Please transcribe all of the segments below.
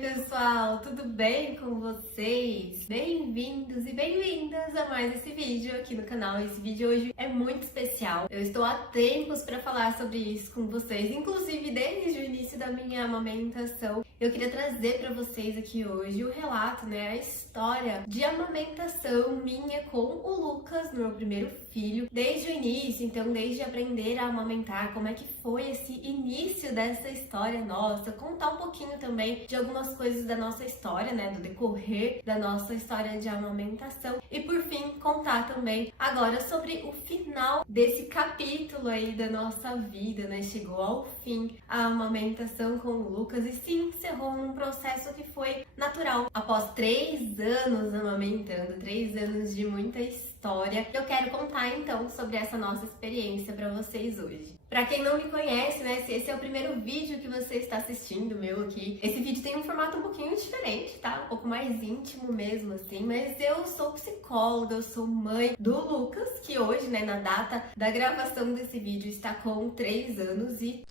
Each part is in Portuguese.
pessoal, tudo bem com vocês? Bem-vindos e bem-vindas a mais esse vídeo aqui no canal. Esse vídeo hoje é muito especial. Eu estou há tempos para falar sobre isso com vocês, inclusive desde o início da minha amamentação. Eu queria trazer para vocês aqui hoje o relato, a história de amamentação minha com o Lucas, meu primeiro filho, desde o início, então desde aprender a amamentar, como é que foi esse início dessa história nossa, contar um pouquinho também de algumas coisas da nossa história, do decorrer da nossa história de amamentação e por fim contar também agora sobre o final desse capítulo aí da nossa vida, Chegou ao fim a amamentação com o Lucas e se encerrou num processo que foi natural. Após 3 anos amamentando, 3 anos de muita história, eu quero contar então sobre essa nossa experiência para vocês hoje. Pra quem não me conhece, se esse é o primeiro vídeo que você está assistindo meu aqui, esse vídeo tem um formato um pouquinho diferente, tá? Um pouco mais íntimo mesmo, assim, mas eu sou psicóloga, eu sou mãe do Lucas, que hoje, na data da gravação desse vídeo, está com 3 anos e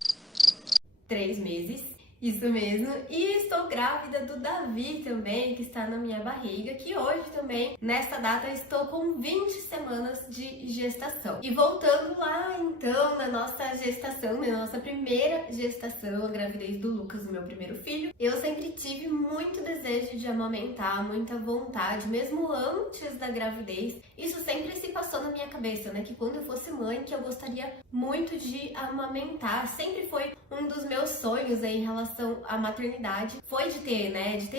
3 meses. Isso mesmo, e estou grávida do Davi também, que está na minha barriga, que hoje também, nesta data, estou com 20 semanas de gestação. E voltando lá, então, na nossa gestação, na nossa primeira gestação, a gravidez do Lucas, o meu primeiro filho, eu sempre tive muito desejo de amamentar, muita vontade, mesmo antes da gravidez, isso sempre se passou na minha cabeça, que quando eu fosse mãe, que eu gostaria muito de amamentar, sempre foi um dos meus sonhos aí em relação à maternidade, foi de ter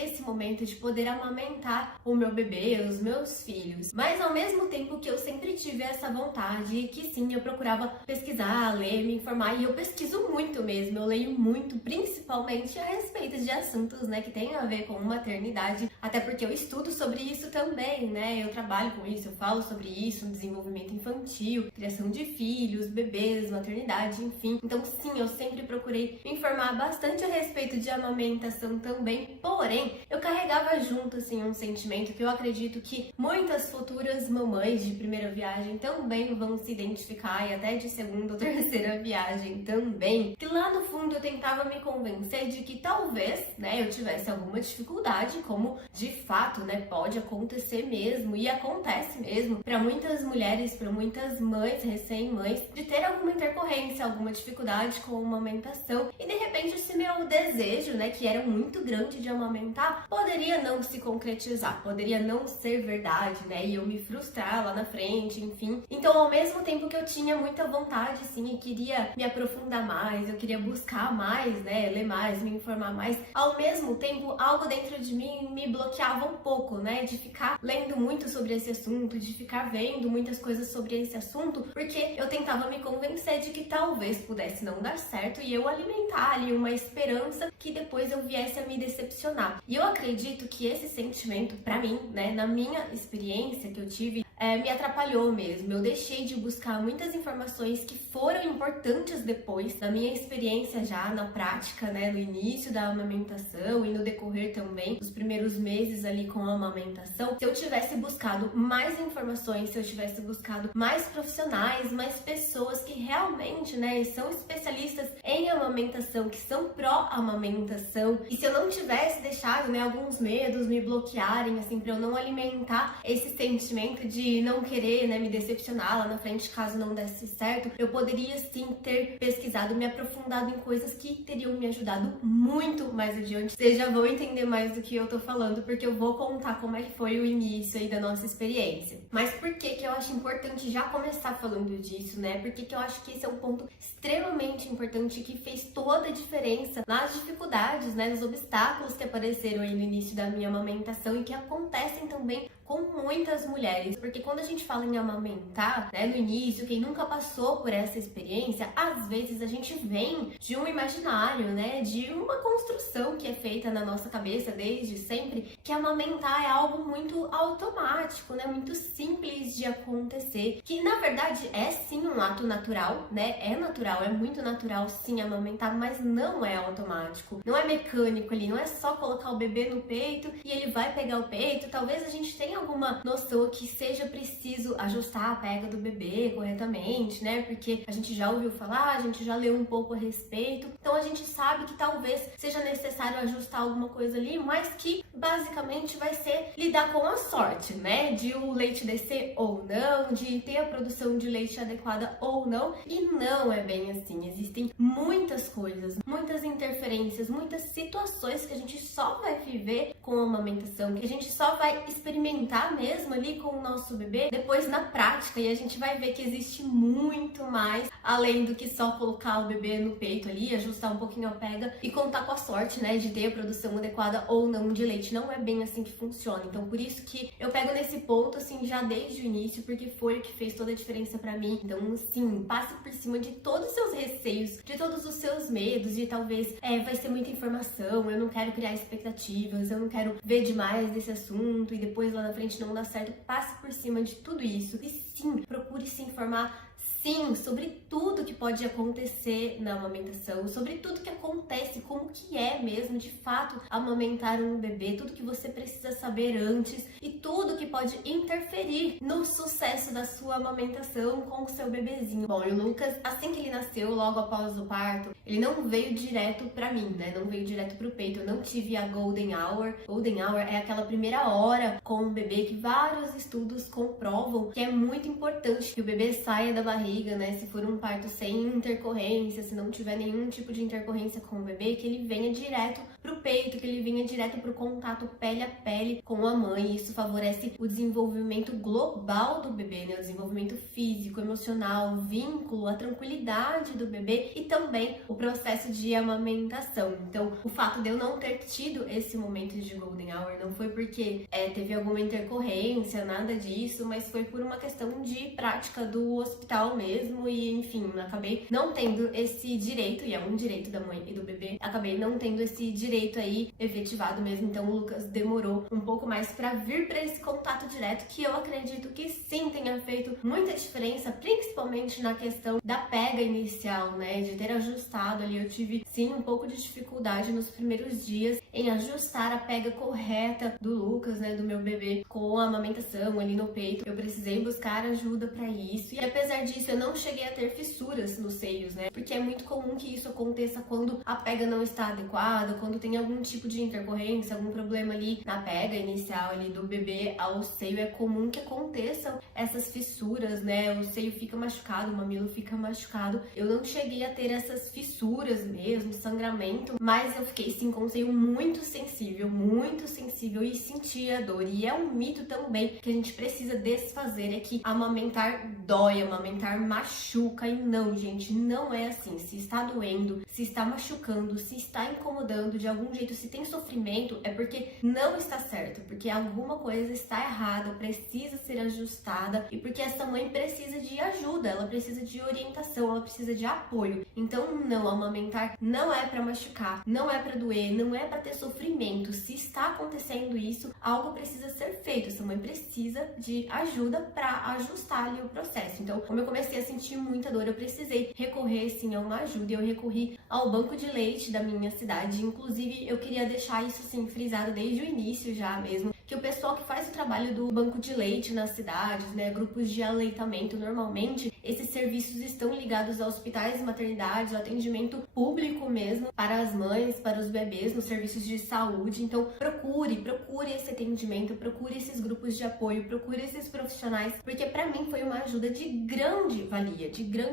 esse momento de poder amamentar o meu bebê, os meus filhos. Mas ao mesmo tempo que eu sempre tive essa vontade, que sim, eu procurava pesquisar, ler, me informar, e eu pesquiso muito mesmo, eu leio muito, principalmente a respeito de assuntos, que tem a ver com maternidade, até porque eu estudo sobre isso também, eu trabalho com isso, eu falo sobre isso, desenvolvimento infantil, criação de filhos, bebês, maternidade, enfim. Então sim, eu sempre procurei me informar bastante a respeito de amamentação também, porém, eu carregava junto, um sentimento que eu acredito que muitas futuras mamães de primeira viagem também vão se identificar, e até de segunda ou terceira viagem também, que lá no fundo eu tentava me convencer de que talvez, eu tivesse alguma dificuldade, como de fato, pode acontecer mesmo, e acontece mesmo, para muitas mulheres, para muitas mães, recém-mães, de ter alguma intercorrência, alguma dificuldade com a amamentação, e de repente esse meu desejo, que era muito grande de amamentar, poderia não se concretizar, poderia não ser verdade, e eu me frustrar lá na frente, enfim. Então, ao mesmo tempo que eu tinha muita vontade, sim, e queria me aprofundar mais, eu queria buscar mais, ler mais, me informar mais, ao mesmo tempo, algo dentro de mim me bloqueava um pouco, de ficar lendo muito sobre esse assunto, de ficar vendo muitas coisas sobre esse assunto, porque eu tentava me convencer de que talvez pudesse não dar certo e eu alimentar ali uma esperança que depois eu viesse a me decepcionar. E eu acredito que esse sentimento, pra mim, na minha experiência que eu tive, me atrapalhou mesmo. Eu deixei de buscar muitas informações que foram importantes depois da minha experiência já na prática, no início da amamentação e no decorrer também dos primeiros meses ali com a amamentação. Se eu tivesse buscado mais informações, se eu tivesse buscado mais profissionais, mais pessoas que realmente, são especialistas em amamentação, que são pró-amamentação, e se eu não tivesse deixado, alguns medos me bloquearem, pra eu não alimentar esse sentimento de não querer, me decepcionar lá na frente caso não desse certo, eu poderia sim ter pesquisado, me aprofundado em coisas que teriam me ajudado muito mais adiante. Vocês já vão entender mais do que eu tô falando, porque eu vou contar como é que foi o início aí da nossa experiência. Mas por que que eu acho importante já começar falando disso, Porque que eu acho que esse é um ponto extremamente importante que fez toda a diferença nas dificuldades, nos obstáculos que apareceram aí no início da minha amamentação e que acontecem também com muitas mulheres, porque quando a gente fala em amamentar, no início, quem nunca passou por essa experiência, às vezes a gente vem de um imaginário, de uma construção que é feita na nossa cabeça desde sempre, que amamentar é algo muito automático, muito simples de acontecer, que na verdade é sim um ato natural, é natural, é muito natural sim amamentar, mas não é automático, não é mecânico ali, não é só colocar o bebê no peito e ele vai pegar o peito. Talvez a gente tenha alguma noção que seja preciso ajustar a pega do bebê corretamente, né? Porque a gente já ouviu falar, a gente já leu um pouco a respeito, então a gente sabe que talvez seja necessário ajustar alguma coisa ali, mas que basicamente vai ser lidar com a sorte, né? De o leite descer ou não, de ter a produção de leite adequada ou não, e não é bem assim. Existem muitas coisas, muitas interferências, muitas situações que a gente só vai viver com a amamentação, que a gente só vai experimentar mesmo ali com o nosso bebê depois na prática, e a gente vai ver que existe muito mais além do que só colocar o bebê no peito ali, ajustar um pouquinho a pega e contar com a sorte, né, de ter a produção adequada ou não de leite. Não é bem assim que funciona. Então por isso que eu pego nesse ponto assim já desde o início, porque foi o que fez toda a diferença pra mim. Então sim, passe por cima de todos os seus receios, de todos os seus medos, de talvez vai ser muita informação, eu não quero criar expectativas, eu não quero ver demais desse assunto e depois lá na frente não dá certo. Passe por cima de tudo isso e sim, procure se informar sim, sobre tudo que pode acontecer na amamentação, sobre tudo que acontece, como que é mesmo de fato amamentar um bebê, tudo que você precisa saber antes e tudo que pode interferir no sucesso da sua amamentação com o seu bebezinho. Bom, e o Lucas, assim que ele nasceu, logo após o parto, ele não veio direto pra mim, né? Não veio direto pro peito. Eu não tive a Golden Hour. Golden Hour é aquela primeira hora com o bebê que vários estudos comprovam que é muito importante que o bebê saia da barriga, né? Se for um parto sem intercorrência, se não tiver nenhum tipo de intercorrência com o bebê, que ele venha direto pro peito, que ele venha direto pro contato pele a pele com a mãe. Isso favorece o desenvolvimento global do bebê, né? O desenvolvimento físico, emocional, o vínculo, a tranquilidade do bebê e também o processo de amamentação. Então, o fato de eu não ter tido esse momento de Golden Hour não foi porque teve alguma intercorrência, nada disso, mas foi por uma questão de prática do hospital mesmo e, enfim, acabei não tendo esse direito, e é um direito da mãe e do bebê, acabei não tendo esse direito aí efetivado mesmo, então o Lucas demorou um pouco mais pra vir pra esse contato direto, que eu acredito que sim tenha feito muita diferença, principalmente na questão da pega inicial, né, de ter ajustado ali. Eu tive sim um pouco de dificuldade nos primeiros dias em ajustar a pega correta do Lucas, né, do meu bebê com a amamentação ali no peito. Eu precisei buscar ajuda pra isso, e apesar disso eu não cheguei a ter fissuras nos seios, né, porque é muito comum que isso aconteça quando a pega não está adequada, quando tem algum tipo de intercorrência, algum problema ali na pega inicial ali do bebê ao seio. É comum que aconteçam essas fissuras, né, o seio fica machucado, o mamilo fica machucado. Eu não cheguei a ter essas fissuras mesmo, sangramento, mas eu fiquei sim com o seio muito sensível e sentia dor. E é um mito também que a gente precisa desfazer, é que amamentar dói, amamentar machuca, e não, gente, não é assim. Se está doendo, se está machucando, se está incomodando de algum jeito, se tem sofrimento, é porque não está certo, porque alguma coisa está errada, precisa ser ajustada, e porque essa mãe precisa de ajuda, ela precisa de orientação, ela precisa de apoio. Então não, amamentar não é pra machucar, não é pra doer, não é pra ter sofrimento. Se está acontecendo isso, algo precisa ser feito, essa mãe precisa de ajuda pra ajustar ali o processo. Então, como eu comecei a sentir muita dor, eu precisei recorrer sim a uma ajuda, e eu recorri ao banco de leite da minha cidade. Inclusive, eu queria deixar isso assim frisado desde o início já mesmo, que o pessoal que faz o trabalho do banco de leite nas cidades, né, grupos de aleitamento, normalmente esses serviços estão ligados a hospitais e maternidades, ao atendimento público mesmo, para as mães, para os bebês, nos serviços de saúde. Então procure esse atendimento, procure esses grupos de apoio, procure esses profissionais, porque para mim foi uma ajuda de grande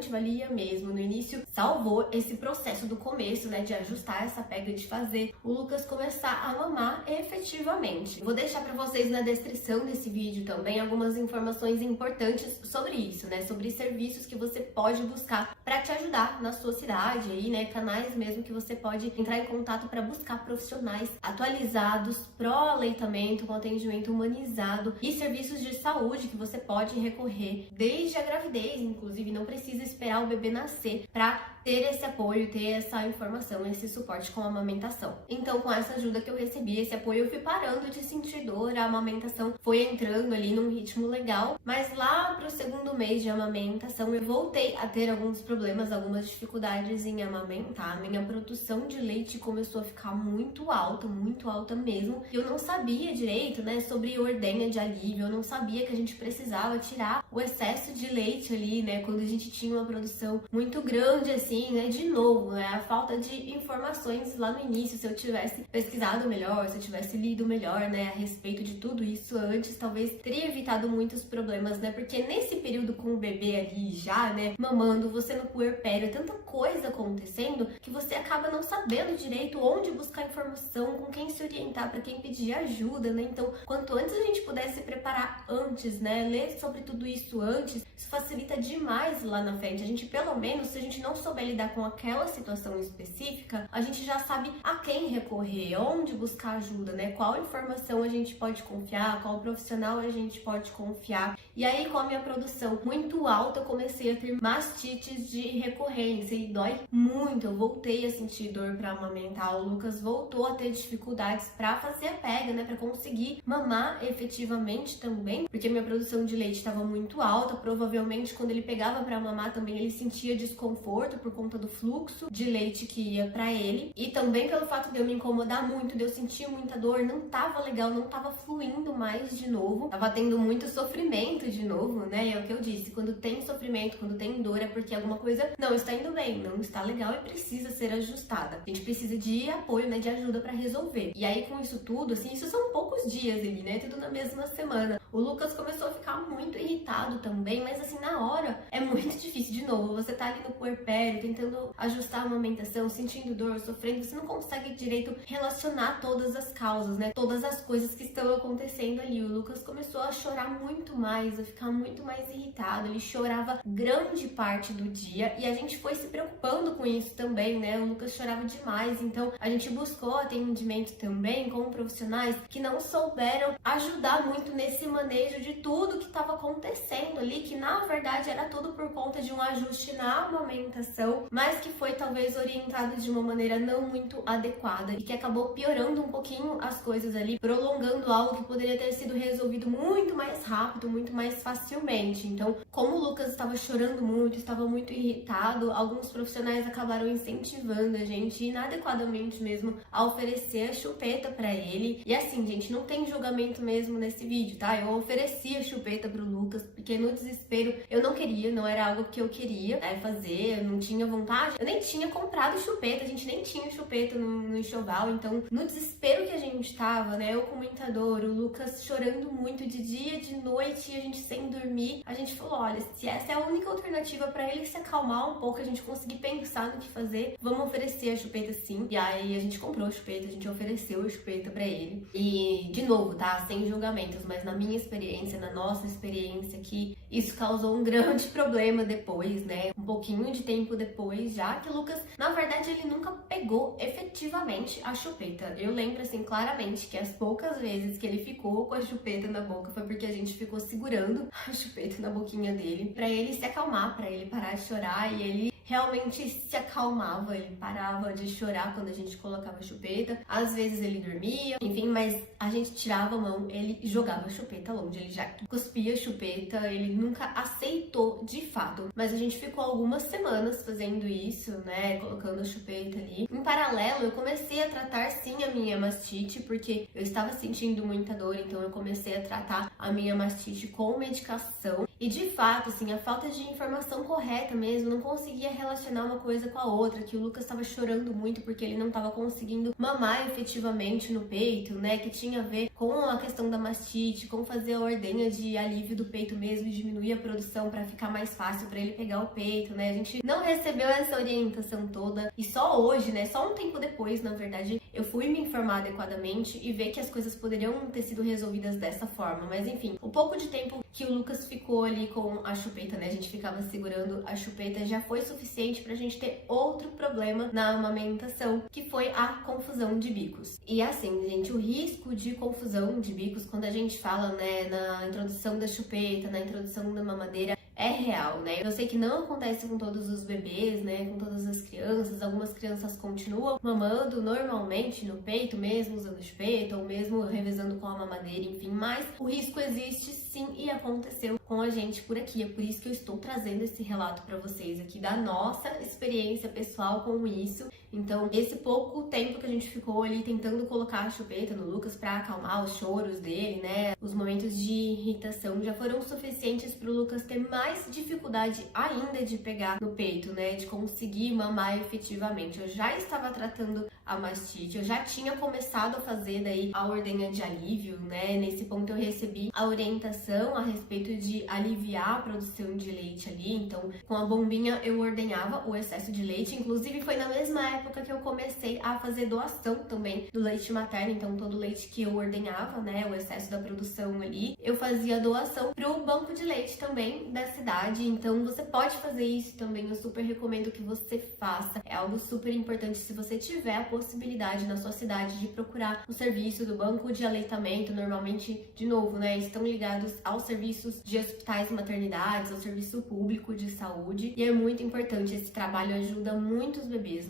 valia mesmo. No início salvou esse processo do começo, né, de ajustar essa pega, de fazer o Lucas começar a mamar efetivamente. Vou deixar para vocês na descrição desse vídeo também algumas informações importantes sobre isso, né, sobre serviços que você pode buscar para te ajudar na sua cidade aí, né, canais mesmo que você pode entrar em contato para buscar profissionais atualizados pró-aleitamento, com atendimento humanizado, e serviços de saúde que você pode recorrer desde a gravidez, inclusive não precisa esperar o bebê nascer para ter esse apoio, ter essa informação, esse suporte com a amamentação. Então, com essa ajuda que eu recebi, esse apoio, eu fui parando de sentir dor, a amamentação foi entrando ali num ritmo legal, mas lá pro segundo mês de amamentação eu voltei a ter alguns problemas, algumas dificuldades em amamentar. A minha produção de leite começou a ficar muito alta mesmo. Eu não sabia direito, né, sobre ordenha de alívio, eu não sabia que a gente precisava tirar o excesso de leite ali, né, quando a gente tinha uma produção muito grande assim, né, de novo, né, a falta de informações lá no início. Se eu tivesse pesquisado melhor, se eu tivesse lido melhor, né, a respeito de tudo isso antes, talvez teria evitado muitos problemas, né, porque nesse período com o bebê ali já, né, mamando, você no puerpério, tanta coisa acontecendo que você acaba não sabendo direito onde buscar informação, com quem se orientar, para quem pedir ajuda, né? Então, quanto antes a gente pudesse se preparar antes, né, ler sobre tudo isso antes, isso facilita demais lá na frente. A gente, pelo menos, se a gente não souber lidar com aquela situação específica, a gente já sabe a quem recorrer, onde buscar ajuda, né? Qual informação a gente pode confiar, qual profissional a gente pode confiar. E aí, com a minha produção muito alta, eu comecei a ter mastites de recorrência e dói muito. Eu voltei a sentir dor para amamentar. O Lucas voltou a ter dificuldades para fazer a pega, né, para conseguir mamar efetivamente também, porque minha produção de leite estava muito alta. Provavelmente quando ele pegava para mamar também ele sentia desconforto por conta do fluxo de leite que ia para ele, e também pelo fato de eu me incomodar muito, de eu sentir muita dor, não tava legal, não tava fluindo mais de novo, tava tendo muito sofrimento de novo, né? É o que eu disse, quando tem sofrimento, quando tem dor, é porque alguma coisa não está indo bem, não está legal e precisa ser ajustada. A gente precisa de apoio, né, de ajuda para resolver. E aí com isso tudo, assim, isso são poucos dias ali, né, tudo na mesma semana. O Lucas começou a ficar muito irritado também, mas assim, na hora é muito difícil. De novo, você tá ali no puerpério, tentando ajustar a amamentação, sentindo dor, sofrendo, você não consegue direito relacionar todas as causas, né, todas as coisas que estão acontecendo ali. O Lucas começou a chorar muito mais, a ficar muito mais irritado, ele chorava grande parte do dia e a gente foi se preocupando com isso também, né, o Lucas chorava demais, então a gente buscou atendimento também com profissionais que não souberam ajudar muito nesse manejo de tudo que estava acontecendo ali, que na verdade era tudo por conta de um ajuste na amamentação, mas que foi talvez orientado de uma maneira não muito adequada e que acabou piorando um pouquinho as coisas ali, prolongando algo que poderia ter sido resolvido muito mais rápido, muito mais facilmente. Então, como o Lucas estava chorando muito, estava muito irritado, alguns profissionais acabaram incentivando a gente inadequadamente mesmo a oferecer a chupeta para ele. E assim, gente, não tem julgamento mesmo nesse vídeo, tá? Eu ofereci a chupeta pro Lucas, porque no desespero eu não queria, não era algo que eu queria, né, fazer, eu não tinha vontade, eu nem tinha comprado chupeta, a gente nem tinha chupeta no enxoval, então no desespero que a gente tava, né, eu com muita dor, o Lucas chorando muito de dia, de noite, e a gente sem dormir, a gente falou, olha, se essa é a única alternativa para ele se acalmar um pouco, a gente conseguir pensar no que fazer, vamos oferecer a chupeta sim. E aí a gente comprou a chupeta, a gente ofereceu a chupeta para ele. E de novo, tá, sem julgamentos, mas na minha experiência, na nossa experiência aqui, isso causou um grande problema depois, né, um pouquinho de tempo depois, já que o Lucas, na verdade, ele nunca pegou efetivamente a chupeta. Eu lembro assim claramente que as poucas vezes que ele ficou com a chupeta na boca foi porque a gente ficou segurando a chupeta na boquinha dele pra ele se acalmar, pra ele parar de chorar, e ele realmente se acalmava, ele parava de chorar quando a gente colocava a chupeta. Às vezes ele dormia, enfim, mas a gente tirava a mão, ele jogava a chupeta longe, ele já cuspia a chupeta, ele nunca aceitou de fato. Mas a gente ficou algumas semanas fazendo isso, né, colocando a chupeta ali. Em paralelo, eu comecei a tratar sim a minha mastite, porque eu estava sentindo muita dor, então eu comecei a tratar a minha mastite com medicação. E de fato, assim, a falta de informação correta mesmo, não conseguia relacionar uma coisa com a outra, que o Lucas estava chorando muito porque ele não estava conseguindo mamar efetivamente no peito, né, que tinha a ver com a questão da mastite, com fazer a ordenha de alívio do peito mesmo, e diminuir a produção para ficar mais fácil para ele pegar o peito, né, a gente não recebeu essa orientação toda, e só hoje, né, só um tempo depois, na verdade, eu fui me informar adequadamente e ver que as coisas poderiam ter sido resolvidas dessa forma. Mas enfim, o pouco de tempo que o Lucas ficou ali com a chupeta, né, a gente ficava segurando a chupeta, já foi suficiente pra gente ter outro problema na amamentação, que foi a confusão de bicos. E assim, gente, o risco de confusão de bicos, quando a gente fala, né, na introdução da chupeta, na introdução da mamadeira, é real, né? Eu sei que não acontece com todos os bebês, né? Com todas as crianças. Algumas crianças continuam mamando normalmente no peito, mesmo usando chupeta, ou mesmo revezando com a mamadeira, enfim. Mas o risco existe sim e aconteceu com a gente por aqui. É por isso que eu estou trazendo esse relato para vocês aqui da nossa experiência pessoal com isso. Então, esse pouco tempo que a gente ficou ali tentando colocar a chupeta no Lucas para acalmar os choros dele, né? Os momentos de irritação já foram suficientes para o Lucas ter mais dificuldade ainda de pegar no peito, né? De conseguir mamar efetivamente. Eu já estava tratando a mastite, eu já tinha começado a fazer daí a ordenha de alívio, né? Nesse ponto eu recebi a orientação a respeito de aliviar a produção de leite ali. Então, com a bombinha eu ordenhava o excesso de leite. Inclusive, foi na mesma época que eu comecei a fazer doação também do leite materno. Então, todo o leite que eu ordenhava, né? O excesso da produção ali, eu fazia doação pro banco de leite também da cidade. Então, você pode fazer isso também. Eu super recomendo que você faça. É algo super importante se você tiver a possibilidade na sua cidade de procurar o serviço do banco de aleitamento. Normalmente, de novo, né, estão ligados aos serviços de hospitais e maternidades, ao serviço público de saúde, e é muito importante. Esse trabalho ajuda muitos bebês,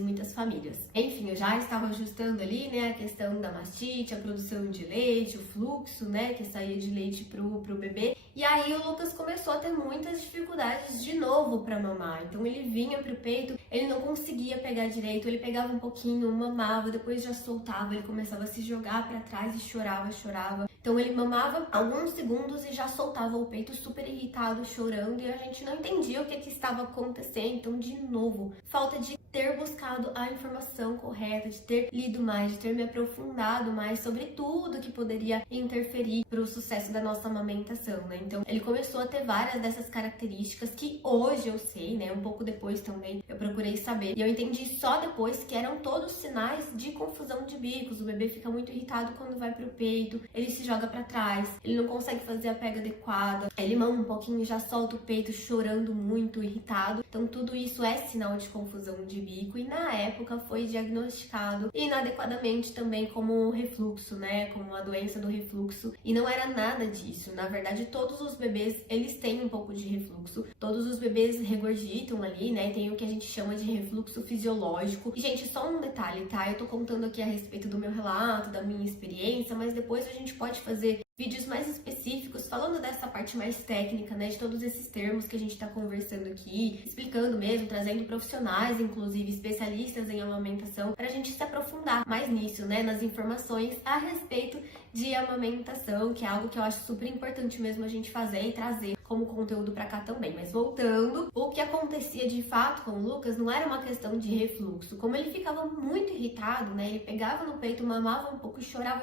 muitas famílias. Enfim, eu já estava ajustando ali, né, a questão da mastite, a produção de leite, o fluxo, né, que saía de leite pro bebê. E aí o Lucas começou a ter muitas dificuldades de novo para mamar. Então ele vinha pro peito, ele não conseguia pegar direito, ele pegava um pouquinho, mamava, depois já soltava, ele começava a se jogar para trás e chorava. Então ele mamava alguns segundos e já soltava o peito super irritado, chorando, e a gente não entendia o que estava acontecendo. Então, de novo, falta de ter buscado a informação correta, de ter lido mais, de ter me aprofundado mais sobre tudo que poderia interferir para o sucesso da nossa amamentação, né? Então, ele começou a ter várias dessas características que hoje eu sei, né? Um pouco depois também eu procurei saber. E eu entendi só depois que eram todos sinais de confusão de bicos. O bebê fica muito irritado quando vai pro peito, ele se joga para trás, ele não consegue fazer a pega adequada, ele mama um pouquinho e já solta o peito chorando muito, irritado. Então, tudo isso é sinal de confusão de bico, e na época foi diagnosticado inadequadamente também como refluxo, né, como a doença do refluxo, e não era nada disso. Na verdade, todos os bebês, eles têm um pouco de refluxo, todos os bebês regurgitam ali, né, tem o que a gente chama de refluxo fisiológico. E, gente, só um detalhe, tá, eu tô contando aqui a respeito do meu relato, da minha experiência, mas depois a gente pode fazer vídeos mais específicos falando dessa parte mais técnica, né, de todos esses termos que a gente tá conversando aqui, explicando mesmo, trazendo profissionais, inclusive especialistas em amamentação, pra gente se aprofundar mais nisso, né, nas informações a respeito de amamentação, que é algo que eu acho super importante mesmo a gente fazer e trazer como conteúdo pra cá também. Mas voltando, o que acontecia de fato com o Lucas não era uma questão de refluxo. Como ele ficava muito irritado, né, ele pegava no peito, mamava um pouco e chorava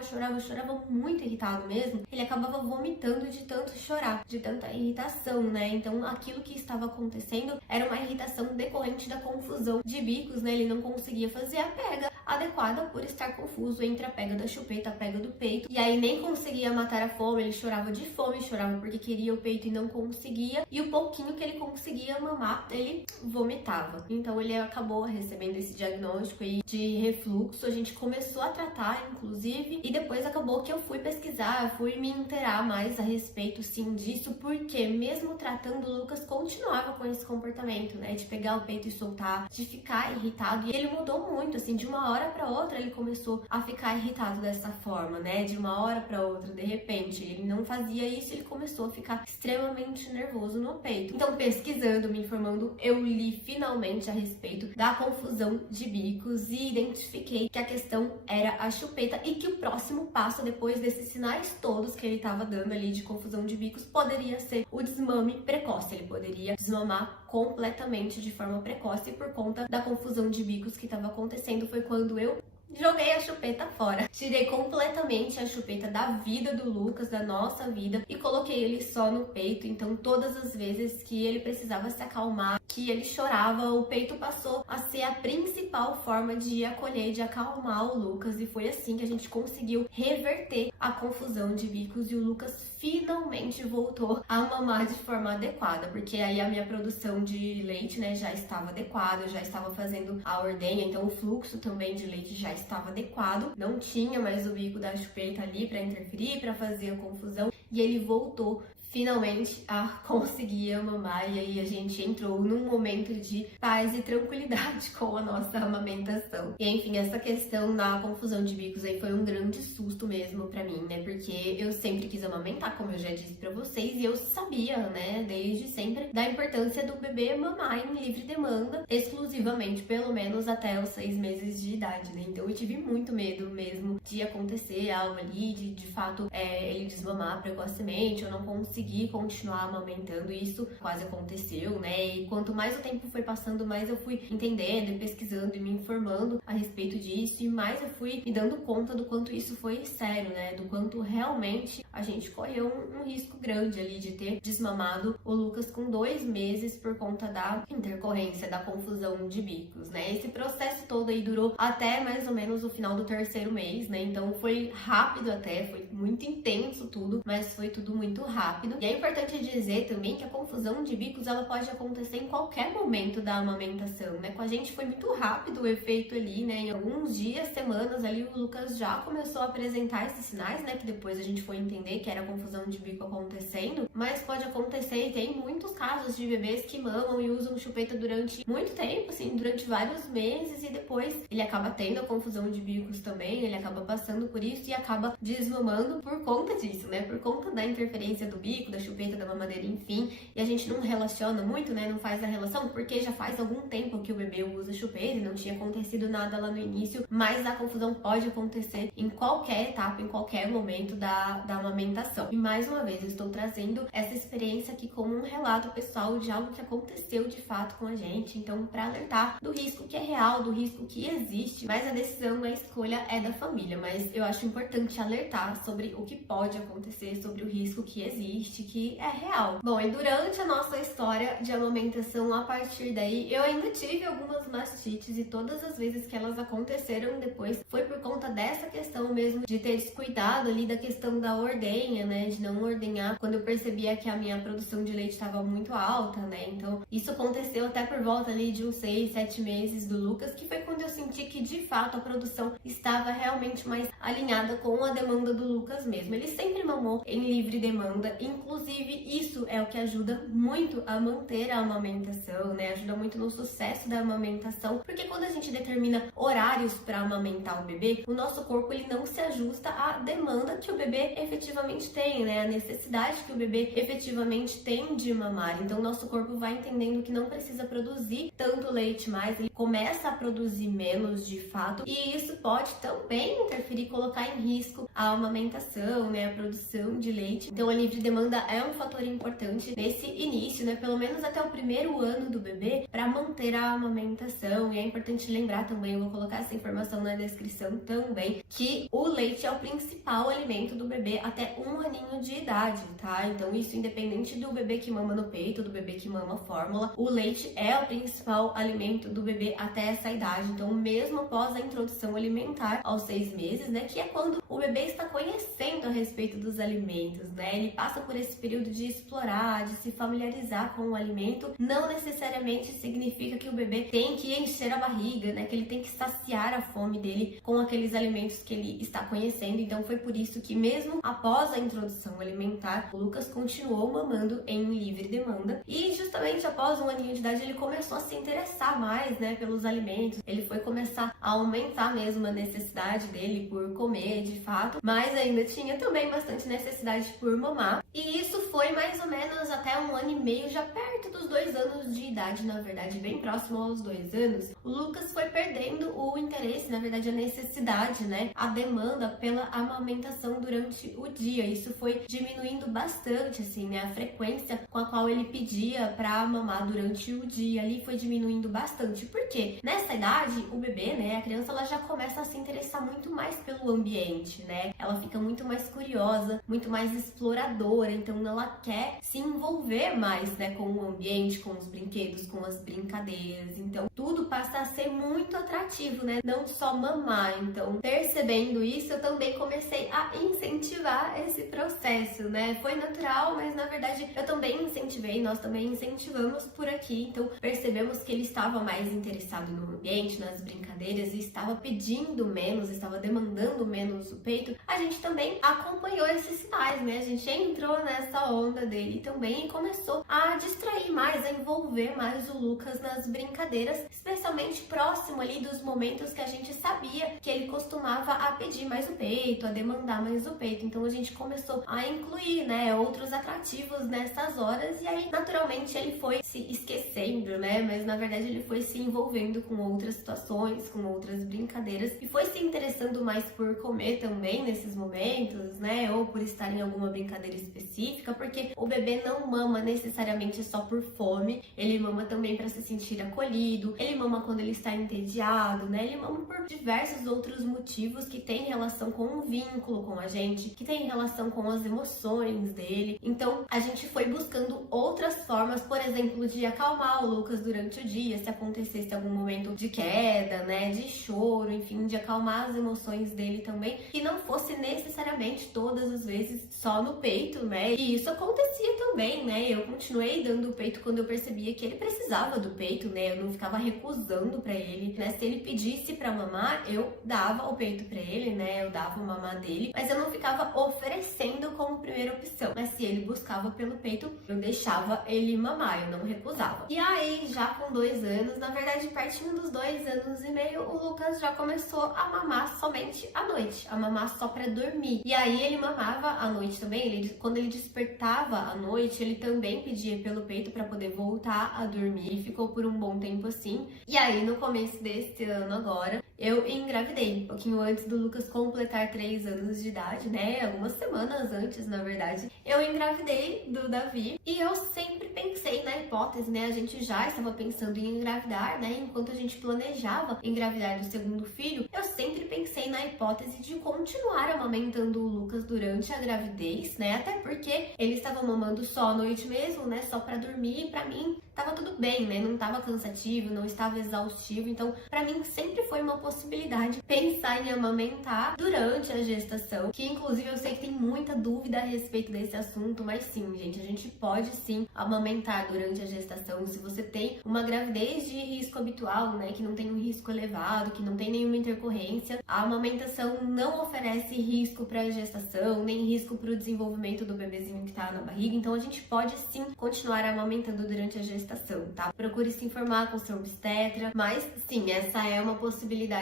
muito irritado mesmo, ele acabava vomitando de tanto chorar, de tanta irritação, né? Então, aquilo que estava acontecendo era uma irritação decorrente da confusão de bicos, né? Ele não conseguia fazer a pega adequada por estar confuso entre a pega da chupeta, a pega do peito, e aí nem conseguia matar a fome, ele chorava de fome, chorava porque queria o peito e não conseguia, e o pouquinho que ele conseguia mamar, ele vomitava. Então, ele acabou recebendo esse diagnóstico aí de refluxo. A gente começou a tratar, inclusive, e depois acabou que eu fui pesquisar, fui me inteirar mais a respeito, sim, disso, porque mesmo tratando, o Lucas continuava com esse comportamento, né, de pegar o peito e soltar, de ficar irritado, e ele mudou muito, assim, de uma hora para outra ele começou a ficar irritado dessa forma, né, de uma hora para outra, de repente, ele não fazia isso, ele começou a ficar extremamente nervoso no peito. Então, pesquisando, me informando, eu li finalmente a respeito da confusão de bicos e identifiquei que a questão era a chupeta, e que o próximo passo, depois desses sinais todos que ele estava dando ali de confusão de bicos, poderia ser o desmame precoce. Ele poderia desmamar completamente de forma precoce por conta da confusão de bicos que estava acontecendo. Foi quando eu joguei a chupeta fora. Tirei completamente a chupeta da vida do Lucas, da nossa vida, e coloquei ele só no peito. Então, todas as vezes que ele precisava se acalmar, que ele chorava, o peito passou a ser a principal forma de acolher, de acalmar o Lucas. E foi assim que a gente conseguiu reverter a confusão de bicos, e o Lucas finalmente voltou a mamar de forma adequada, porque aí a minha produção de leite, né, já estava adequada, eu já estava fazendo a ordenha, então o fluxo também de leite já estava adequado, não tinha mais o bico da chupeta ali para interferir, para fazer a confusão, e ele voltou finalmente conseguia mamar, e aí a gente entrou num momento de paz e tranquilidade com a nossa amamentação. E enfim, essa questão da confusão de bicos aí foi um grande susto mesmo pra mim, né? Porque eu sempre quis amamentar, como eu já disse pra vocês, e eu sabia, né, desde sempre, da importância do bebê mamar em livre demanda, exclusivamente, pelo menos até os 6 meses de idade, né? Então eu tive muito medo mesmo de acontecer algo ali, de fato ele desmamar precocemente, eu não conseguir continuar amamentando. Isso quase aconteceu, né? E quanto mais o tempo foi passando, mais eu fui entendendo e pesquisando e me informando a respeito disso, e mais eu fui me dando conta do quanto isso foi sério, né? Do quanto realmente a gente correu um risco grande ali de ter desmamado o Lucas com 2 meses por conta da intercorrência, da confusão de bicos, né? Esse processo todo aí durou até mais ou menos o final do 3º mês, né? Então foi rápido até, foi muito intenso tudo, mas foi tudo muito rápido. E é importante dizer também que a confusão de bicos, ela pode acontecer em qualquer momento da amamentação, né? Com a gente foi muito rápido o efeito ali, né? Em alguns dias, semanas ali, o Lucas já começou a apresentar esses sinais, né? Que depois a gente foi entender que era confusão de bico acontecendo, mas pode acontecer, e tem muitos casos de bebês que mamam e usam chupeta durante muito tempo, assim, durante vários meses, e depois ele acaba tendo a confusão de bicos também, ele acaba passando por isso e acaba desmamando por conta disso, né? Por conta da interferência do bico, da chupeta, da mamadeira, enfim. E a gente não relaciona muito, né? Não faz a relação, porque já faz algum tempo que o bebê usa chupeta e não tinha acontecido nada lá no início, mas a confusão pode acontecer em qualquer etapa, em qualquer momento da amamentação. E mais uma vez, eu estou trazendo essa experiência aqui como um relato pessoal de algo que aconteceu de fato com a gente, então para alertar do risco que é real, do risco que existe, mas a decisão, a escolha é da família. Mas eu acho importante alertar sobre o que pode acontecer, sobre o risco que existe, que é real. Bom, e durante a nossa história de amamentação, a partir daí, eu ainda tive algumas mastites, e todas as vezes que elas aconteceram depois foi por conta dessa questão mesmo de ter descuidado ali da questão da ordenha, né, de não ordenhar quando eu percebia que a minha produção de leite estava muito alta, né? Então isso aconteceu até por volta ali de uns 6, 7 meses do Lucas, que foi quando eu senti que de fato a produção estava realmente mais alinhada com a demanda do Lucas mesmo. Ele sempre mamou em livre demanda, inclusive isso é o que ajuda muito a manter a amamentação, né? Ajuda muito no sucesso da amamentação, porque quando a gente determina horários para amamentar o bebê, o nosso corpo ele não se ajusta à demanda que o bebê efetivamente tem, né? A necessidade que o bebê efetivamente tem de mamar. Então, o nosso corpo vai entendendo que não precisa produzir tanto leite mais, ele começa a produzir menos de fato, e isso pode também interferir, colocar em risco a amamentação, né? A produção de leite. Então, a livre demanda é um fator importante nesse início, né? Pelo menos até o 1º ano do bebê, para manter a amamentação. E é importante lembrar também, eu vou colocar essa informação na descrição também, que o leite é o principal alimento do bebê até 1 aninho de idade, tá? Então isso independente do bebê que mama no peito, do bebê que mama fórmula, o leite é o principal alimento do bebê até essa idade. Então mesmo após a introdução alimentar aos 6 meses, né, que é quando o bebê está conhecendo a respeito dos alimentos, né? Ele passa por esse período de explorar, de se familiarizar com o alimento. Não necessariamente significa que o bebê tem que encher a barriga, né? Que ele tem que saciar a fome dele com aqueles alimentos que ele está conhecendo. Então foi por isso que mesmo após a introdução alimentar, o Lucas continuou mamando em livre demanda, e justamente após 1 aninho de idade ele começou a se interessar mais, né, pelos alimentos. Ele foi começar a aumentar mesmo a necessidade dele por comer de fato, mas ainda tinha também bastante necessidade por mamar. E isso foi mais ou menos até 1 ano e meio, já perto dos 2 anos de idade, na verdade, bem próximo aos 2 anos. O Lucas foi perdendo o interesse, na verdade a necessidade, né, a demanda pela amamentação durante o dia. Isso foi diminuindo bastante, assim, né, a frequência com a qual ele pedia pra mamar durante o dia ali foi diminuindo bastante. Por quê? Nessa idade, o bebê, né, a criança, ela já começa a se interessar muito mais pelo ambiente, né? Ela fica muito mais curiosa, muito mais exploradora, então ela quer se envolver mais, né, com o ambiente, com os brinquedos, com as brincadeiras. Então tudo passa a ser muito atrativo, né? Não só mamar. Então, percebendo isso, eu também comecei a incentivar esse processo, né? Foi natural, mas na verdade eu também incentivei, nós também incentivamos por aqui. Então percebemos que ele estava mais interessado no ambiente, nas brincadeiras, e estava pedindo menos, estava demandando menos o peito. A gente também acompanhou esses sinais, né? A gente entrou nessa a onda dele também e começou a distrair mais, a envolver mais o Lucas nas brincadeiras, especialmente próximo ali dos momentos que a gente sabia que ele costumava a pedir mais o peito, a demandar mais o peito. Então a gente começou a incluir, né, outros atrativos nessas horas e aí naturalmente ele foi se esquecendo, né, mas na verdade ele foi se envolvendo com outras situações, com outras brincadeiras e foi se interessando mais por comer também nesses momentos, né, ou por estar em alguma brincadeira específica, porque o bebê não mama necessariamente só por fome, ele mama também para se sentir acolhido, ele mama quando ele está entediado, né, ele mama por diversos outros motivos que tem relação com um vínculo com a gente, que tem relação com as emoções dele. Então a gente foi buscando outras formas, por exemplo, de acalmar o Lucas durante o dia, se acontecesse algum momento de queda, né, de choro, enfim, de acalmar as emoções dele também, que não fosse necessariamente todas as vezes só no peito, né? E isso acontecia também, né? Eu continuei dando o peito quando eu percebia que ele precisava do peito, né? Eu não ficava recusando pra ele, né? Se ele pedisse pra mamar, eu dava o peito pra ele, né? Eu dava o mamar dele, mas eu não ficava oferecendo como primeira opção. Mas se ele buscava pelo peito, eu deixava ele mamar, eu não recusava. E aí, já com 2 anos, na verdade, pertinho dos 2 anos e meio, o Lucas já começou a mamar somente à noite, a mamar só pra dormir. E aí ele mamava à noite também, quando ele despertava à noite, ele também pedia pelo peito pra poder voltar a dormir. E ficou por um bom tempo assim. E aí, no começo desse ano agora, eu engravidei, um pouquinho antes do Lucas completar 3 anos de idade, né? Algumas semanas antes, na verdade, eu engravidei do Davi. E eu sempre pensei na hipótese, né? A gente já estava pensando em engravidar, né? Enquanto a gente planejava engravidar do segundo filho, eu sempre pensei na hipótese de continuar amamentando o Lucas durante a gravidez, né? Até porque ele estava mamando só à noite mesmo, né? Só pra dormir, e pra mim tava tudo bem, né? Não tava cansativo, não estava exaustivo. Então, pra mim sempre foi uma possibilidade pensar em amamentar durante a gestação, que inclusive eu sei que tem muita dúvida a respeito desse assunto, mas sim, gente, a gente pode sim amamentar durante a gestação. Se você tem uma gravidez de risco habitual, né, que não tem um risco elevado, que não tem nenhuma intercorrência, a amamentação não oferece risco para a gestação, nem risco para o desenvolvimento do bebezinho que tá na barriga. Então a gente pode sim continuar amamentando durante a gestação, tá? Procure se informar com seu obstetra, mas sim, essa é uma possibilidade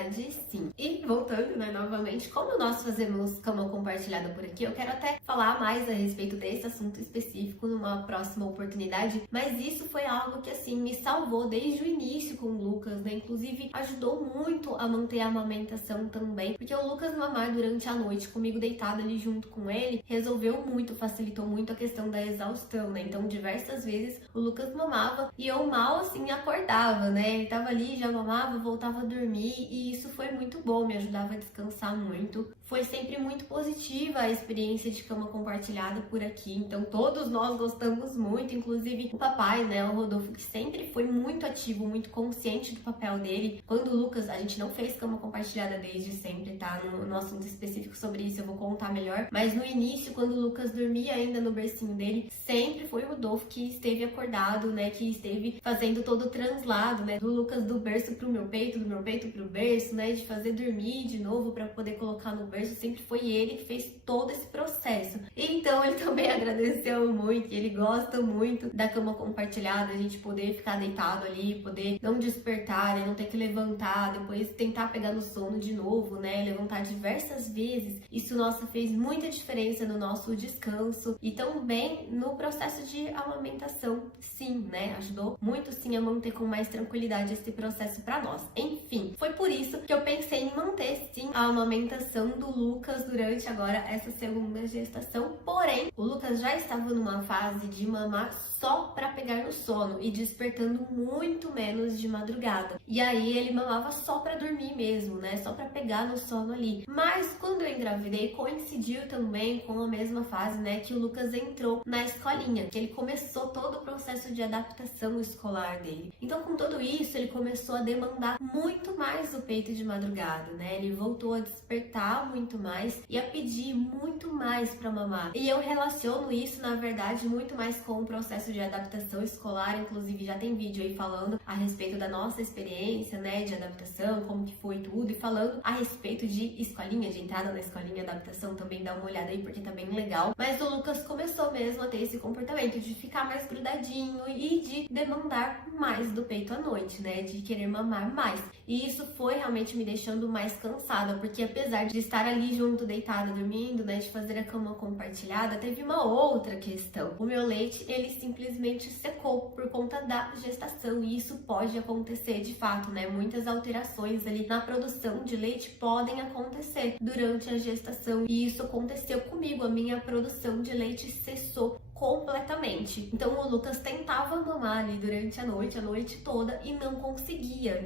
sim. E voltando, né, novamente, como nós fazemos cama compartilhada por aqui, eu quero até falar mais a respeito desse assunto específico numa próxima oportunidade, mas isso foi algo que assim me salvou desde o início com o Lucas, né? Inclusive ajudou muito a manter a amamentação também, porque o Lucas mamar durante a noite comigo deitada ali junto com ele resolveu muito, facilitou muito a questão da exaustão, né? Então diversas vezes o Lucas mamava e eu mal assim acordava, né? Ele tava ali, já mamava, voltava a dormir e isso foi muito bom, me ajudava a descansar muito. Foi sempre muito positiva a experiência de cama compartilhada por aqui, então todos nós gostamos muito, inclusive o papai, né, o Rodolfo, que sempre foi muito ativo, muito consciente do papel dele. Quando o Lucas, a gente não fez cama compartilhada desde sempre, tá? No assunto específico sobre isso eu vou contar melhor, mas no início, quando o Lucas dormia ainda no bercinho dele, sempre foi o Rodolfo que esteve acordado, né, que esteve fazendo todo o translado, né, do Lucas do berço pro meu peito, do meu peito pro berço, né, de fazer dormir de novo para poder colocar no berço. Sempre foi ele que fez todo esse processo. Então ele também agradeceu muito, ele gosta muito da cama compartilhada, a gente poder ficar deitado ali, poder não despertar, né, não ter que levantar, depois tentar pegar no sono de novo, né, levantar diversas vezes. Isso, nossa, fez muita diferença no nosso descanso e também no processo de amamentação, sim, né, ajudou muito sim a manter com mais tranquilidade esse processo para nós. Enfim, foi por isso que eu pensei em manter sim a amamentação do Lucas durante agora essa segunda gestação, porém o Lucas já estava numa fase de mamar só para pegar no sono e despertando muito menos de madrugada. E aí ele mamava só para dormir mesmo, né? Só para pegar no sono ali. Mas quando eu engravidei, coincidiu também com a mesma fase, né, que o Lucas entrou na escolinha, que ele começou todo o processo de adaptação adaptação escolar dele. Então, com tudo isso, ele começou a demandar muito mais do peito de madrugada, né? Ele voltou a despertar muito mais e a pedir muito mais para mamar. E eu relaciono isso, na verdade, muito mais com o processo de adaptação escolar. Inclusive, já tem vídeo aí falando a respeito da nossa experiência, né, de adaptação, como que foi tudo, e falando a respeito de escolinha, de entrada na escolinha, adaptação, também dá uma olhada aí porque tá bem legal. Mas o Lucas começou mesmo a ter esse comportamento de ficar mais grudadinho e de demandar mais do peito à noite, né, de querer mamar mais. E isso foi realmente me deixando mais cansada, porque apesar de estar ali junto, deitada, dormindo, né, de fazer a cama compartilhada, teve uma outra questão. O meu leite, ele simplesmente secou por conta da gestação, e isso pode acontecer de fato, né? Muitas alterações ali na produção de leite podem acontecer durante a gestação, e isso aconteceu comigo. A minha produção de leite cessou completamente. Então o Lucas tentava mamar ali durante a noite toda, e não conseguia,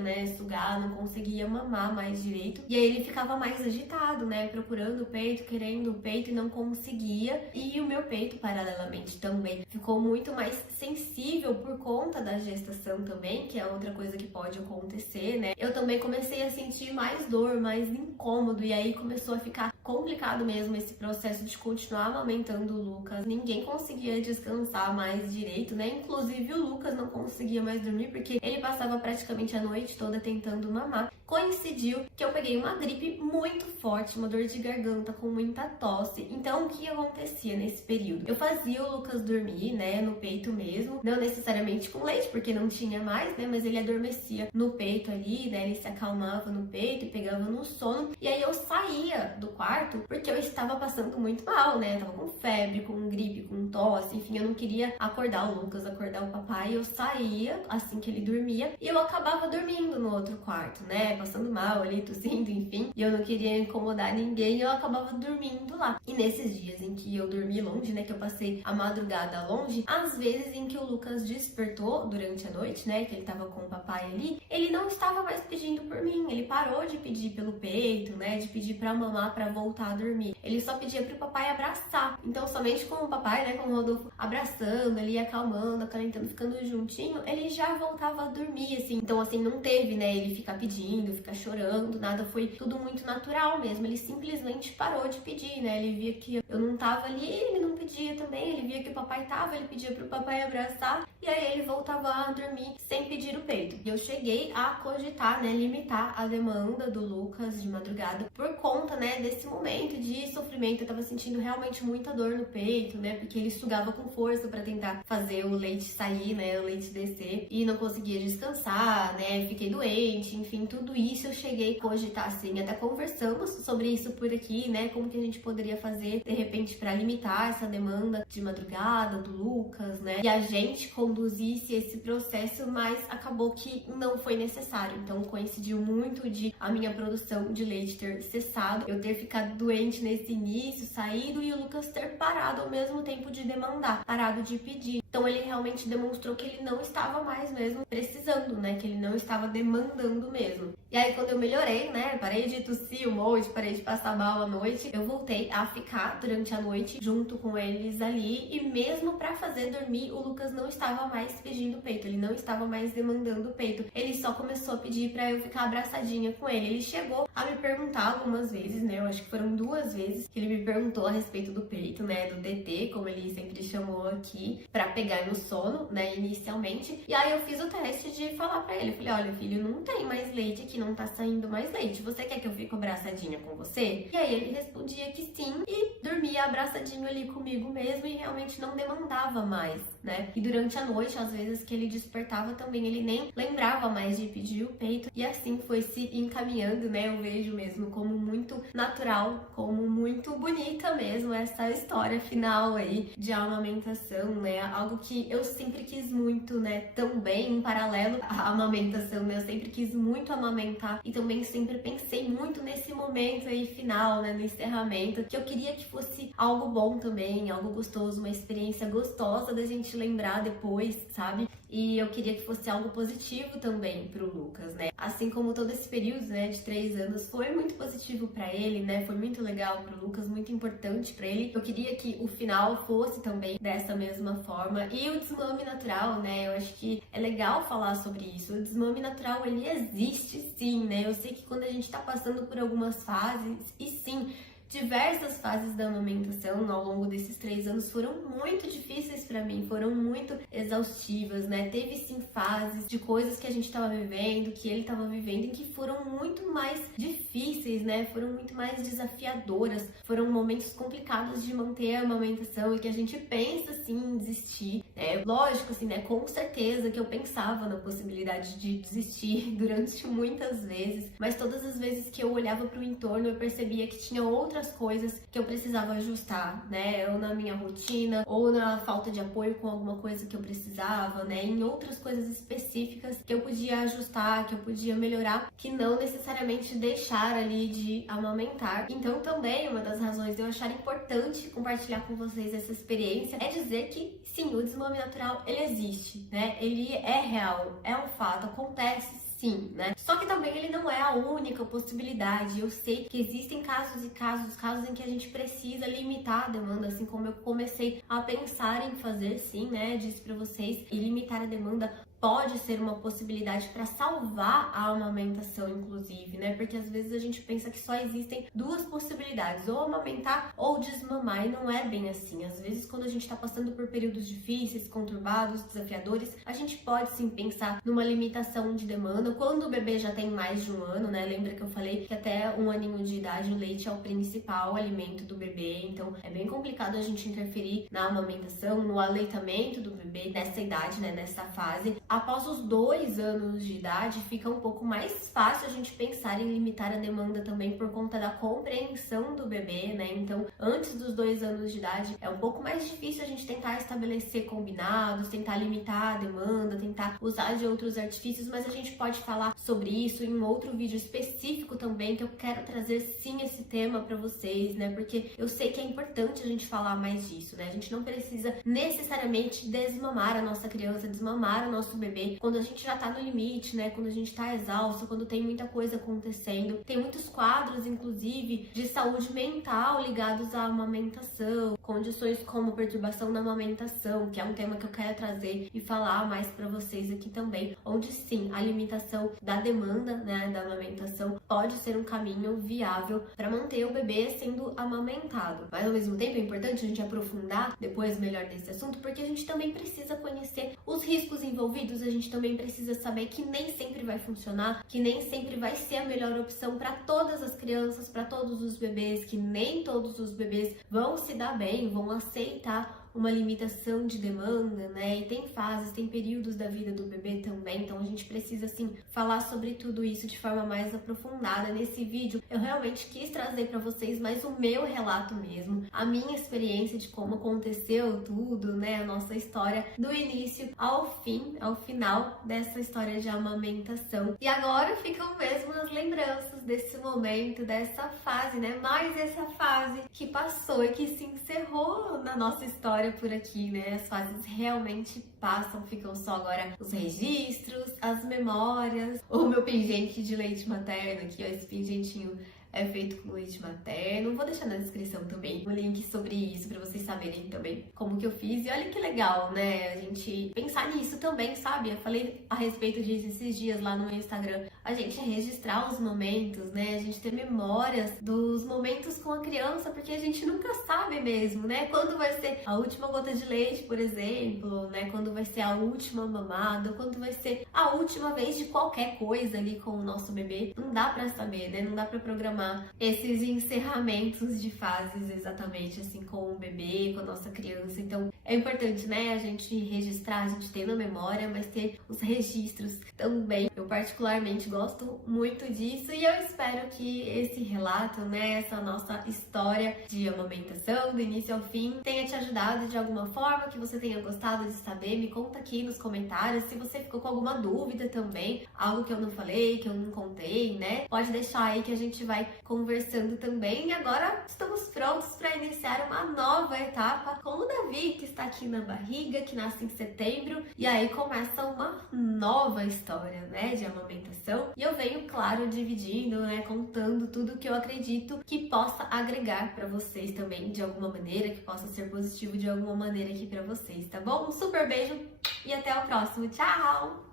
né, sugar, não conseguia mamar mais direito. E aí ele ficava mais agitado, né, procurando o peito, querendo o peito, e não conseguia. E o meu peito, paralelamente, também ficou muito mais sensível por conta da gestação também, que é outra coisa que pode acontecer, né. Eu também comecei a sentir mais dor, mais incômodo, e aí começou a ficar complicado mesmo esse processo de continuar amamentando o Lucas. Ninguém conseguia descansar mais direito, né? Inclusive o Lucas não conseguia mais dormir porque ele passava praticamente a noite toda tentando mamar. Coincidiu que eu peguei uma gripe muito forte, uma dor de garganta com muita tosse. Então, o que acontecia nesse período? Eu fazia o Lucas dormir, né, no peito mesmo, não necessariamente com leite, porque não tinha mais, né, mas ele adormecia no peito ali, né, ele se acalmava no peito e pegava no sono. E aí eu saía do quarto porque eu estava passando muito mal, né, eu tava com febre, com gripe, com tosse, enfim, eu não queria acordar o Lucas, acordar o papai. Eu saía assim que ele dormia e eu acabava dormindo no outro quarto, né, passando mal ali, tossindo, enfim, e eu não queria incomodar ninguém, e eu acabava dormindo lá. E nesses dias em que eu dormi longe, né, que eu passei a madrugada longe, às vezes em que o Lucas despertou durante a noite, né, que ele tava com o papai ali, ele não estava mais pedindo por mim, ele parou de pedir pelo peito, né, de pedir pra mamar, pra voltar a dormir. Ele só pedia pro papai abraçar. Então, somente com o papai, né, com o Rodolfo abraçando ali, acalmando, acalentando, ficando juntinho, ele já voltava a dormir, assim. Então, assim, não teve, né, ele ficar pedindo, ficar chorando, nada, foi tudo muito natural mesmo. Ele simplesmente parou de pedir, né, ele via que eu não tava ali, ele não pedia também, ele via que o papai tava, ele pedia pro papai abraçar, e aí ele voltava a dormir sem pedir o peito. E eu cheguei a cogitar, né, limitar a demanda do Lucas de madrugada por conta, né, desse momento de sofrimento. Eu tava sentindo realmente muita dor no peito, né, porque ele sugava com força pra tentar fazer o leite sair, né, o leite descer, e não conseguia descansar, né, fiquei doente, enfim, tudo isso eu cheguei a cogitar, assim, até conversamos sobre isso por aqui, né, como que a gente poderia fazer, de repente, pra limitar essa demanda de madrugada do Lucas, né, e a gente conduzisse esse processo, mas acabou que não foi necessário. Então coincidiu muito de a minha produção de leite ter cessado, eu ter ficado doente nesse início, saído, e o Lucas ter parado ao mesmo tempo de demandar, parado de pedir. Então ele realmente demonstrou que ele não estava mais mesmo precisando, né, que ele não estava demandando mesmo. E aí quando eu melhorei, né, parei de tossir um monte, parei de passar mal à noite, eu voltei a ficar durante a noite junto com eles ali, e mesmo pra fazer dormir, o Lucas não estava mais pedindo peito, ele não estava mais demandando peito, ele só começou a pedir pra eu ficar abraçadinha com ele. Ele chegou a me perguntar algumas vezes, né, eu acho que foram 2 vezes que ele me perguntou a respeito do peito, né, do DT, como ele sempre chamou aqui, pra pegar no sono, né, inicialmente. E aí eu fiz o teste de falar pra ele, eu falei, olha filho, não tem mais leite aqui, não tá saindo mais leite, você quer que eu fique abraçadinha com você? E aí ele respondia que sim, e dormia abraçadinho ali comigo mesmo, e realmente não demandava mais, né. E durante a noite, às vezes que ele despertava também, ele nem lembrava mais de pedir o peito, e assim foi se encaminhando, né. Eu vejo mesmo como muito natural, como muito bonita mesmo essa história final aí de amamentação, né, algo que eu sempre quis muito, né, também em paralelo à amamentação, né, eu sempre quis muito amamentar, e também sempre pensei muito nesse momento aí final, né, no encerramento, que eu queria que fosse fosse algo bom também, algo gostoso, uma experiência gostosa da gente lembrar depois, sabe? E eu queria que fosse algo positivo também pro Lucas, né? Assim como todo esse período, né, de 3 anos foi muito positivo pra ele, né? Foi muito legal pro Lucas, muito importante pra ele. Eu queria que o final fosse também dessa mesma forma. E o desmame natural, né? Eu acho que é legal falar sobre isso. O desmame natural, ele existe sim, né? Eu sei que quando a gente tá passando por algumas fases, e sim, diversas fases da amamentação ao longo desses 3 anos foram muito difíceis pra mim, foram muito exaustivas, né? Teve sim fases de coisas que a gente tava vivendo, que ele tava vivendo, e que foram muito mais difíceis, né? Foram muito mais desafiadoras, foram momentos complicados de manter a amamentação e que a gente pensa sim em desistir, né? Lógico, assim, né? Com certeza que eu pensava na possibilidade de desistir durante muitas vezes, mas todas as vezes que eu olhava pro entorno eu percebia que tinha outras coisas que eu precisava ajustar, né? Ou na minha rotina, ou na falta de apoio com alguma coisa que eu precisava, né? Em outras coisas específicas que eu podia ajustar, que eu podia melhorar, que não necessariamente deixar ali de amamentar. Então também uma das razões de eu achar importante compartilhar com vocês essa experiência é dizer que sim, o desmame natural, ele existe, né? Ele é real, é um fato, acontece sim, né? Só que também ele não é a única possibilidade. Eu sei que existem casos em que a gente precisa limitar a demanda, assim como eu comecei a pensar em fazer sim, né? Disse pra vocês, e limitar a demanda pode ser uma possibilidade para salvar a amamentação, inclusive, né? Porque às vezes a gente pensa que só existem 2 possibilidades, ou amamentar ou desmamar, e não é bem assim. Às vezes, quando a gente tá passando por períodos difíceis, conturbados, desafiadores, a gente pode sim pensar numa limitação de demanda. Quando o bebê já tem mais de 1 ano, né? Lembra que eu falei que até 1 aninho de idade o leite é o principal alimento do bebê, então é bem complicado a gente interferir na amamentação, no aleitamento do bebê nessa idade, né? Nessa fase. Após os 2 anos de idade, fica um pouco mais fácil a gente pensar em limitar a demanda também por conta da compreensão do bebê, né? Então, antes dos 2 anos de idade, é um pouco mais difícil a gente tentar estabelecer combinados, tentar limitar a demanda, tentar usar de outros artifícios, mas a gente pode falar sobre isso em outro vídeo específico também, que eu quero trazer sim esse tema pra vocês, né? Porque eu sei que é importante a gente falar mais disso, né? A gente não precisa necessariamente desmamar a nossa criança, desmamar o nosso bebê quando a gente já tá no limite, né? Quando a gente tá exausto, quando tem muita coisa acontecendo. Tem muitos quadros, inclusive, de saúde mental ligados à amamentação, condições como perturbação na amamentação, que é um tema que eu quero trazer e falar mais pra vocês aqui também, onde sim, a limitação da demanda, né, da amamentação pode ser um caminho viável para manter o bebê sendo amamentado. Mas ao mesmo tempo é importante a gente aprofundar depois melhor nesse assunto, porque a gente também precisa conhecer os riscos envolvidos, a gente também precisa saber que nem sempre vai funcionar, que nem sempre vai ser a melhor opção para todas as crianças, para todos os bebês, que nem todos os bebês vão se dar bem, vão aceitar uma limitação de demanda, né? E tem fases, tem períodos da vida do bebê também, então a gente precisa, assim, falar sobre tudo isso de forma mais aprofundada. Nesse vídeo, eu realmente quis trazer pra vocês mais o meu relato mesmo, a minha experiência de como aconteceu tudo, né? A nossa história do início ao fim, ao final dessa história de amamentação. E agora ficam mesmo as lembranças desse momento, dessa fase, né? Mais essa fase que passou e que se encerrou na nossa história por aqui, né? As fases realmente passam, ficam só agora os registros, as memórias, o meu pingente de leite materno aqui, ó, esse pingentinho é feito com leite materno. Vou deixar na descrição também o link sobre isso pra vocês saberem também como que eu fiz. E olha que legal, né? A gente pensar nisso também, sabe? Eu falei a respeito disso esses dias lá no meu Instagram. A gente registrar os momentos, né? A gente ter memórias dos momentos com a criança, porque a gente nunca sabe mesmo, né? Quando vai ser a última gota de leite, por exemplo, né? Quando vai ser a última mamada, quando vai ser a última vez de qualquer coisa ali com o nosso bebê. Não dá pra saber, né? Não dá pra programar esses encerramentos de fases exatamente assim com o bebê, com a nossa criança. Então É importante, né, a gente registrar, a gente ter na memória, mas ter os registros também. Eu particularmente gosto muito disso e eu espero que esse relato, né, essa nossa história de amamentação, do início ao fim, tenha te ajudado de alguma forma, que você tenha gostado de saber. Me conta aqui nos comentários se você ficou com alguma dúvida também, algo que eu não falei, que eu não contei, né? Pode deixar aí que a gente vai conversando também. E agora estamos prontos para iniciar uma nova etapa com o Davi, que está aqui na barriga, que nasce em setembro, e aí começa uma nova história, né, de amamentação. E eu venho, claro, dividindo, né, contando tudo que eu acredito que possa agregar para vocês também de alguma maneira, que possa ser positivo de alguma maneira aqui para vocês, tá bom? Um super beijo e até o próximo. Tchau!